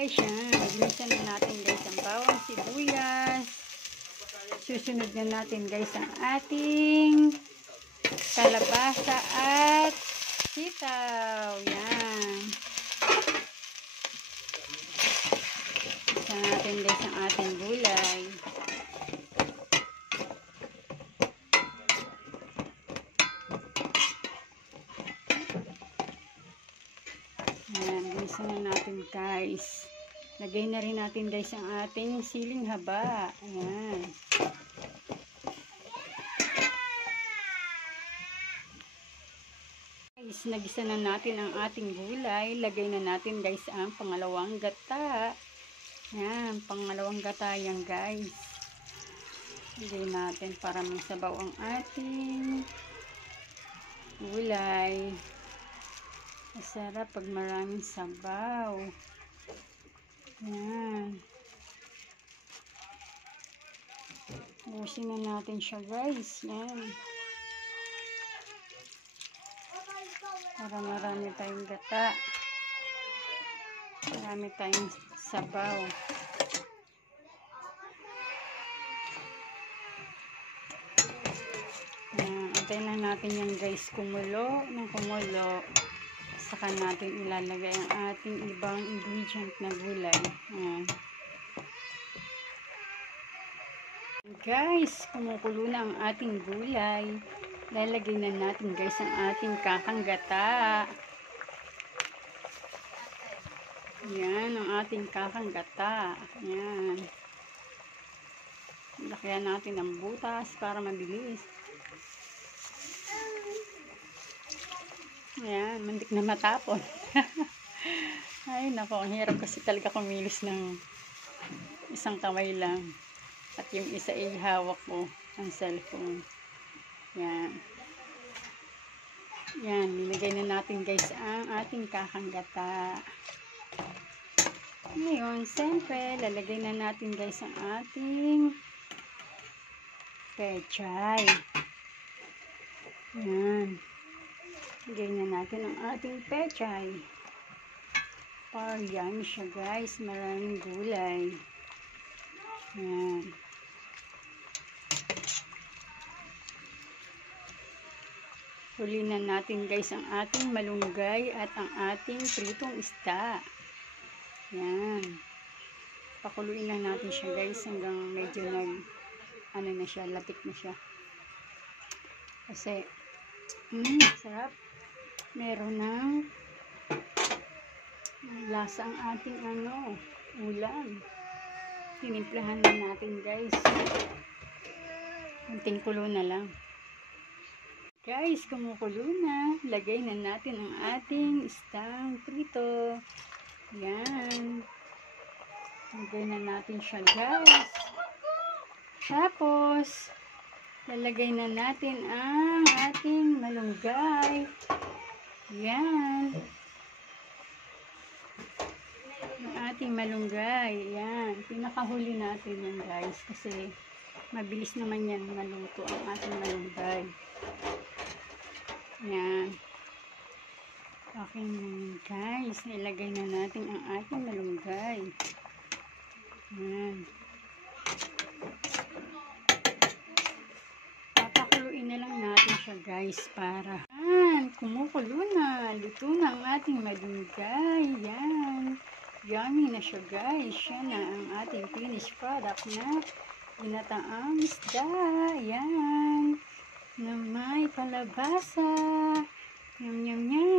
Guys, yan. Ginisa na natin guys ang bawang sibuyas. Susunod na natin guys ang ating kalabasa at sitaw. Yan. Isa natin guys ang ating gulay. Yan, ginisa na natin guys. Lagay na rin natin guys ang ating siling haba. Ayan. Guys, nagisa na natin ang ating gulay. Lagay na natin guys ang pangalawang gata. Ayan, pangalawang gata yan guys. Lagay natin para masabaw ang ating gulay. Masarap pag maraming sabaw. Yan. Busin na natin siya guys. Yan. Para marami tayong gata. Marami tayong sabaw. Yan. Antayin lang natin yan guys. Kumulo. Nang kumulo, saka natin ilalagay ang ating ibang ingredient na gulay. Ayan. Guys, kumukulo na ang ating gulay. Lalagay na natin guys ang ating kakang gata. Ayan, ang ating kakang gata. Ayan. Lakyan natin ang butas para mabilis. Ayan, mandik na matapon. Ay, nako, ang hirap kasi talaga kumilos ng isang kamay lang. At yung isa ay hawak ko ang cellphone. Yan. Yan, nilagay na natin guys ang ating kakang gata. Ngayon, siyempre, lalagay na natin guys ang ating pechay. Yan. Lagay na natin ang ating pechay. Para yan siya guys. Maraming gulay. Yan. Huli na natin guys ang ating malunggay at ang ating pritong isda. Yan. Pakuluin na natin siya guys hanggang medyo ano na siya, lapik na siya. Kasi sarap. Meron ng lasa ang ating ulam. Tinimplahan na natin guys. Kunting kulo na lang. Guys, kumukulo na. Lagay na natin ang ating isdang prito. Yan. Lagay na natin siya guys. Tapos lalagay na natin ang ating malunggay. Yan. Ang ating malunggay. Yan. Pinakahuli natin yan guys. Kasi mabilis naman yan maluto ang ating malunggay. Yan. Okay na guys. Nilagay na natin ang ating malunggay. Yan. Papakuluin na lang natin siya guys para kumukulo na. Luto na ang ating malunggay. Yan. Yummy na siya guys. Yan na ang ating finished product na ginataang isda. Yan. Na may kalabasa. Yum, yum, yum.